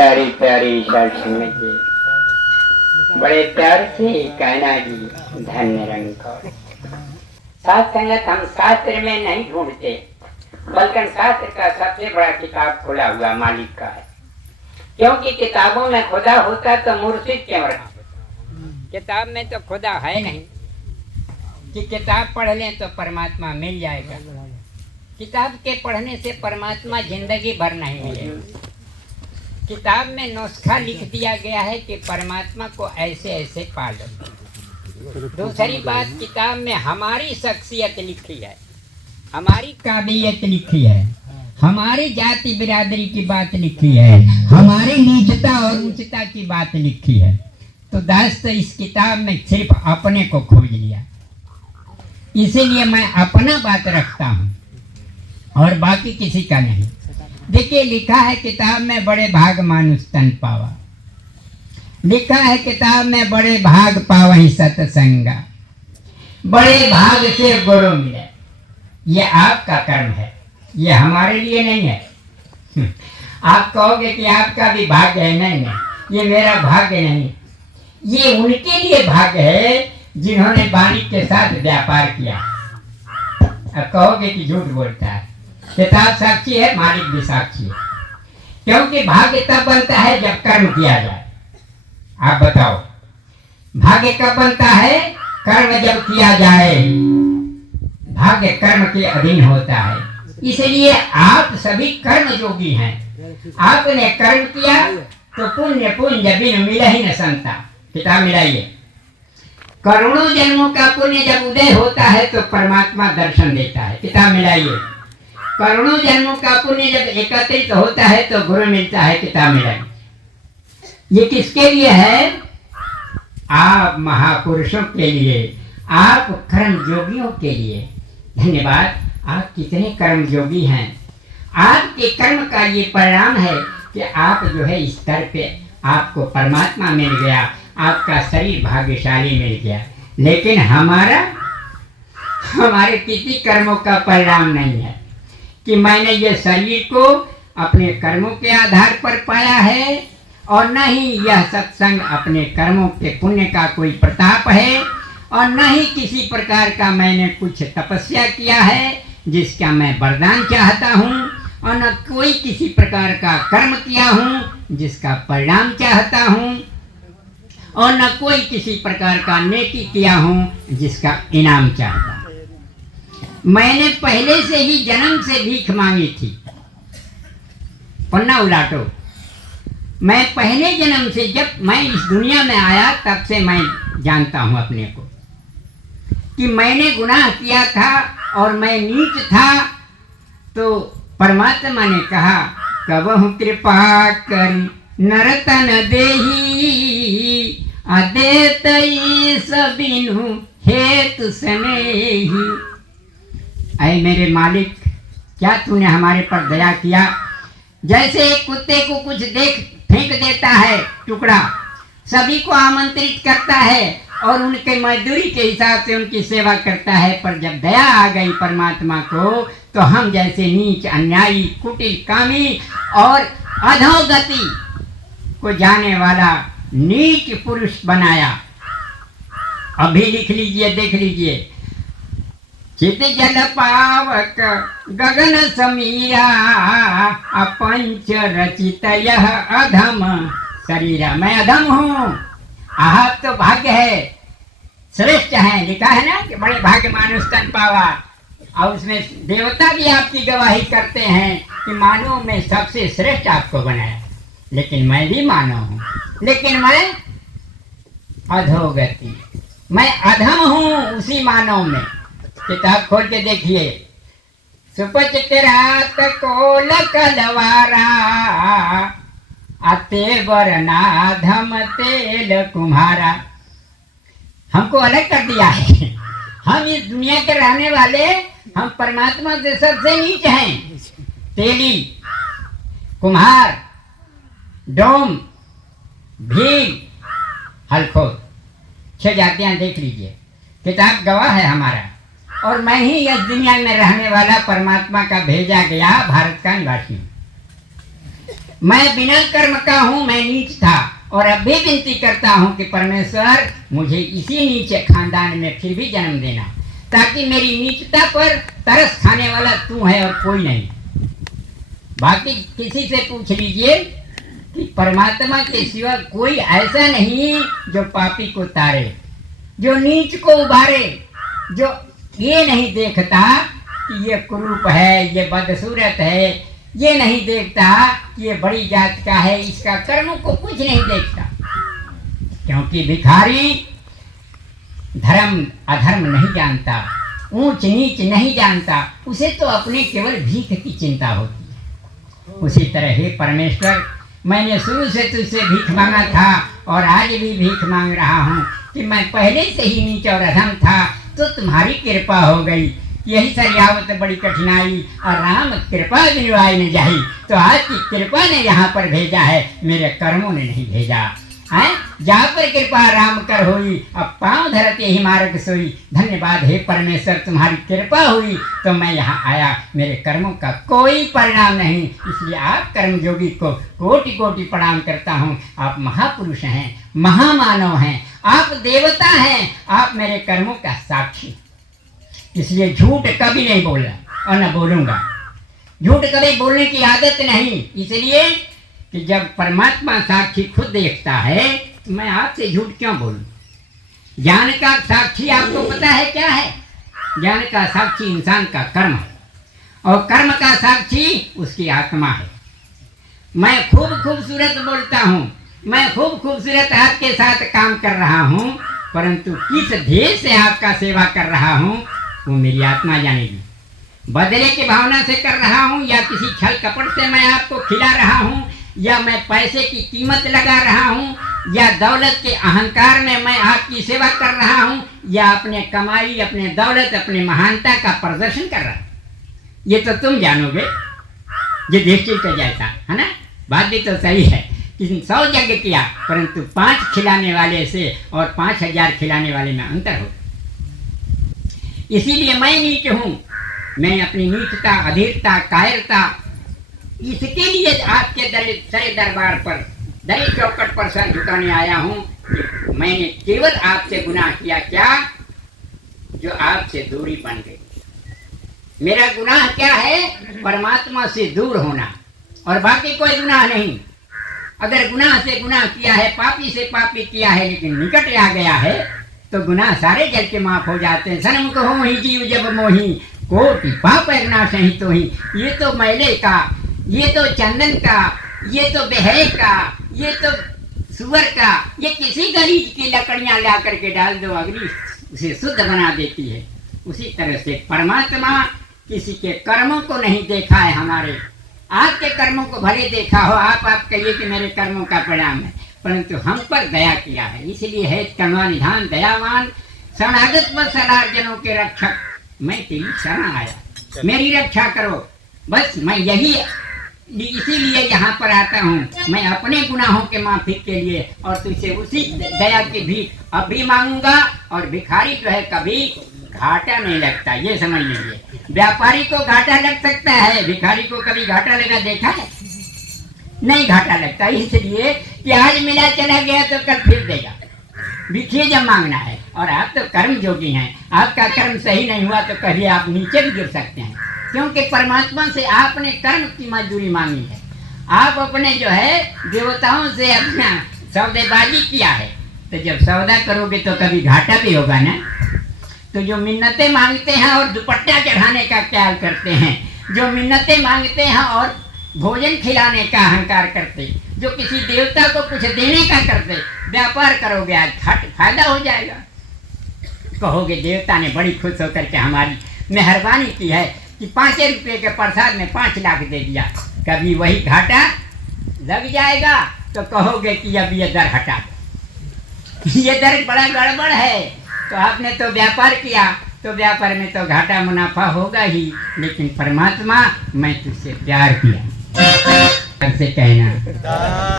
प्यारी प्यारी शर्ट सुनने की बड़े प्यार से कहना जी धन्य रंग का साथ संगत। हम शास्त्र में नहीं ढूंढते, बल्कि शास्त्र का सबसे बड़ा किताब खुला हुआ मालिक का है। क्योंकि किताबों में खुदा होता तो मुर्शिद क्यों रखते? किताब में तो खुदा है नहीं कि किताब पढ़ लें तो परमात्मा मिल जाएगा। किताब के पढ़ने से परमात्मा जिंदगी भर नहीं मिलेगा। किताब में नुस्खा लिख दिया गया है कि परमात्मा को ऐसे ऐसे पालो। दूसरी बात, किताब में हमारी शख्सियत लिखी है, हमारी काबिलियत लिखी है, हमारी जाति बिरादरी की बात लिखी है, हमारी नीचता और ऊंचता की बात लिखी है। तो दास इस किताब में सिर्फ अपने को खोज लिया, इसीलिए मैं अपना बात रखता हूँ और बाकी किसी का नहीं। देखिए, लिखा है किताब में बड़े भाग मानुष तन पावा, लिखा है किताब में बड़े भाग पावहि सतसंगा, बड़े भाग से गुरु मिले। ये आपका कर्म है, ये हमारे लिए नहीं है। आप कहोगे कि आपका भी भाग्य है, नहीं नहीं, ये मेरा भाग्य नहीं, ये उनके लिए भाग्य है जिन्होंने वाणी के साथ व्यापार किया। अब कहोगे कि झूठ बोलता है, किताब साक्षी है, मालिक भी साक्षी है। क्योंकि भाग्य तब बनता है जब कर्म किया जाए। आप बताओ, भाग्य कब बनता है? कर्म जब किया जाए। भाग्य कर्म के अधीन होता है, इसलिए आप सभी कर्म योगी हैं। आपने कर्म किया तो पुण्य पुण्य बिन मिला ही न संता। किताब मिलाइए। करोड़ों जन्मों का पुण्य जब उदय होता है तो परमात्मा दर्शन देता है। किताब मिलाइए। करोड़ों जन्मों का पुण्य जब एकत्रित होता है तो गुरु मिलता है। किताब मिलाइए। ये किसके लिए है? आप महापुरुषों के लिए, आप कर्म योगियों के लिए। धन्यवाद। आप कितने कर्म योगी हैं। आपके कर्म का ये परिणाम है कि आप जो है इस स्तर पे आपको परमात्मा मिल गया, आपका शरीर भाग्यशाली मिल गया। लेकिन हमारे किसी कर्मों का परिणाम नहीं है कि मैंने ये शरीर को अपने कर्मों के आधार पर पाया है, और न ही यह सत्संग अपने कर्मों के पुण्य का कोई प्रताप है, और न ही किसी प्रकार का मैंने कुछ तपस्या किया है जिसका मैं वरदान चाहता हूँ, और न कोई किसी प्रकार का कर्म किया हूँ जिसका परिणाम चाहता हूँ, और न कोई किसी प्रकार का नेकी किया हूँ जिसका इनाम चाहता हूँ। मैंने पहले से ही जन्म से भीख मांगी थी। पन्ना उलाटो। मैं पहले जन्म से, जब मैं इस दुनिया में आया तब से मैं जानता हूँ अपने को कि मैंने गुनाह किया था और मैं नीच था। तो परमात्मा ने कहा, कबहु कृपा कर नरतन देही, अदेतई सबिनु हेतु स्नेही। ऐ मेरे मालिक, क्या तूने हमारे पर दया किया? जैसे एक कुत्ते को कुछ देख फेंक देता है टुकड़ा, सभी को आमंत्रित करता है और उनके मजदूरी के हिसाब से उनकी सेवा करता है, पर जब दया आ गई परमात्मा को तो हम जैसे नीच, अन्यायी, कुटिल, कामी और अधोगति को जाने वाला नीच पुरुष बनाया। अभी लिख लीजिए, देख लीजिए। चित जल पावक गगन समीरा, अपंच रचित यह अधम शरीरा। मैं अधम हूँ, आप तो भाग्य है, श्रेष्ठ है। लिखा है ना कि बड़े भाग्य मानुष तन पावा, और उसमें देवता भी आपकी गवाही करते हैं कि मानव में सबसे श्रेष्ठ आपको बनाया। लेकिन मैं भी मानव हूँ, लेकिन मैं अधोगति, मैं अधम हूँ उसी मानव में। किताब खोल के देखिए। सुपचित्रात कोल कलवारा, अते वरनाधम तेल कुम्हारा। हमको अलग कर दिया है। हम इस दुनिया के रहने वाले, हम परमात्मा से सबसे नीच हैं। तेली, कुम्हार, डोम, भील, हलखोर, 6 जातियां देख लीजिए। किताब गवाह है हमारा। और मैं ही इस दुनिया में रहने वाला परमात्मा का भेजा गया भारत का निवासी हूँ। मैं बिना कर्म का हूं, मैं नीच था और अब भी विनती करता हूं कि परमेश्वर मुझे इसी नीच खानदान में फिर भी जन्म देना, ताकि मेरी नीचता पर तरस खाने वाला तू है और कोई नहीं। बाकी किसी से पूछ लीजिए कि परमात्मा के सिवा कोई ऐसा नहीं जो पापी को तारे, जो नीच को उबारे, जो ये नहीं देखता कि ये कुरूप है, ये बदसूरत है, ये नहीं देखता कि ये बड़ी जात का है, इसका कर्मों को कुछ नहीं देखता। क्योंकि भिखारी धर्म अधर्म नहीं जानता, ऊंच नीच नहीं जानता, उसे तो अपने केवल भीख की चिंता होती है। उसी तरह हे परमेश्वर, मैंने शुरू से तुझसे भीख मांगा था और आज भी भीख मांग रहा हूँ कि मैं पहले से ही नीच और अधम था, तो तुम्हारी कृपा हो गई। यही सरियावत बड़ी कठिनाई और राम कृपा बिनवाई न जाही, तो आज की कृपा ने यहाँ पर भेजा है, मेरे कर्मों ने नहीं भेजा है। जहाँ पर कृपा राम कर हुई, अब पाँव धरते ही मार्ग सोई। धन्यवाद हे परमेश्वर, तुम्हारी कृपा हुई तो मैं यहाँ आया, मेरे कर्मों का कोई परिणाम नहीं, इसलिए आप कर्मयोगी को कोटि कोटि प्रणाम करता हूँ। आप महापुरुष हैं, महामानव हैं, आप देवता हैं, आप मेरे कर्मों का साक्षी। इसलिए झूठ कभी नहीं बोला और न बोलूंगा। झूठ कभी बोलने की आदत नहीं, इसलिए कि जब परमात्मा साक्षी खुद देखता है तो मैं आपसे झूठ क्यों बोलूं। ज्ञान का साक्षी आपको पता है क्या है? ज्ञान का साक्षी इंसान का कर्म है और कर्म का साक्षी उसकी आत्मा है। मैं खूब खूबसूरत बोलता हूँ, मैं खूब खूबसूरत आपके साथ काम कर रहा हूँ, परंतु किस ध्येय से आपका सेवा कर रहा हूँ वो मेरी आत्मा जानेगी। बदले की भावना से कर रहा हूँ या किसी छल कपट से मैं आपको खिला रहा हूँ, या मैं पैसे की कीमत लगा रहा हूँ, या दौलत के अहंकार में मैं आपकी सेवा कर रहा हूँ, या अपने कमाई, अपने दौलत, अपने महानता का प्रदर्शन कर रहा हूँ, ये तो तुम जानोगे। ये दृष्टि तो जैसा है ना, बात भी तो सही है कि 100 यज्ञ किया परंतु 5 खिलाने वाले से और 5000 खिलाने वाले में अंतर हो। इसीलिए मैं नीच हूँ, मैं अपनी नीचता, अधीरता, कायरता, इसके लिए आपके सरे दरबार पर, दरी चौकट पर सर झुकाने आया हूँ कि मैंने केवल आपसे गुनाह किया, क्या जो आपसे दूरी बन गई। मेरा गुनाह क्या है? परमात्मा से दूर होना, और बाकी कोई गुनाह नहीं। अगर गुनाह से गुनाह किया है, पापी से पापी किया है, लेकिन निकट आ गया है तो गुनाह सारे जल के माफ हो जाते हैं। सनम कहो ही जीव जब मोही, कोटि पाप नाश ही तो ही। ये तो मैले का, ये तो चंदन का, ये तो बेहरे का, ये तो सुअर का, ये किसी गरीब की लकड़ियां ला करके डाल दो, अग्नि उसे शुद्ध बना देती है। उसी तरह से परमात्मा किसी के कर्मों को नहीं देखा है। हमारे आपके कर्मों को भले देखा हो, आप कहिए कि मेरे कर्मों का परिणाम है, परंतु हम पर दया किया है। इसलिए है करुणा निधान दयावान, शरणागत व शरणार्जनों के रक्षक, मैं तेरी शरण आया, मेरी रक्षा करो। बस मैं यही इसीलिए यहाँ पर आता हूँ, मैं अपने गुनाहों के माफी के लिए, और तुझसे उसी दया की भीख अब भी मांगूंगा। और भिखारी जो है कभी घाटा नहीं लगता, ये समझ लीजिए। व्यापारी को घाटा लग सकता है, भिखारी को कभी घाटा लगा देखा है? नहीं घाटा लगता, इसलिए कि आज मिला चला गया तो कल फिर देगा। भिखिए जब मांगना है, और आप तो कर्म योगी हैं, आपका कर्म सही नहीं हुआ तो कभी आप नीचे भी गिर सकते हैं, क्योंकि परमात्मा से आपने कर्म की मजदूरी मांगी है। आप अपने जो है देवताओं से अपना सौदेबाजी किया है, तो जब सौदा करोगे तो कभी घाटा भी होगा ना। तो जो मिन्नतें मांगते हैं और दुपट्टा चढ़ाने का ख्याल करते हैं, जो मिन्नतें मांगते हैं और भोजन खिलाने का अहंकार करते, जो किसी देवता को कुछ देने का करते, व्यापार करोगे आज फायदा हो जाएगा। कहोगे देवता ने बड़ी खुश होकर के हमारी मेहरबानी की है कि 5 रुपये के प्रसाद में 5 लाख दे दिया, कभी वही घाटा लग जाएगा तो कहोगे कि अब ये दर हटा दो, ये दर बड़ा गड़बड़ है। तो आपने तो व्यापार किया, तो व्यापार में तो घाटा मुनाफा होगा ही, लेकिन परमात्मा मैं तुझसे प्यार किया, से कहना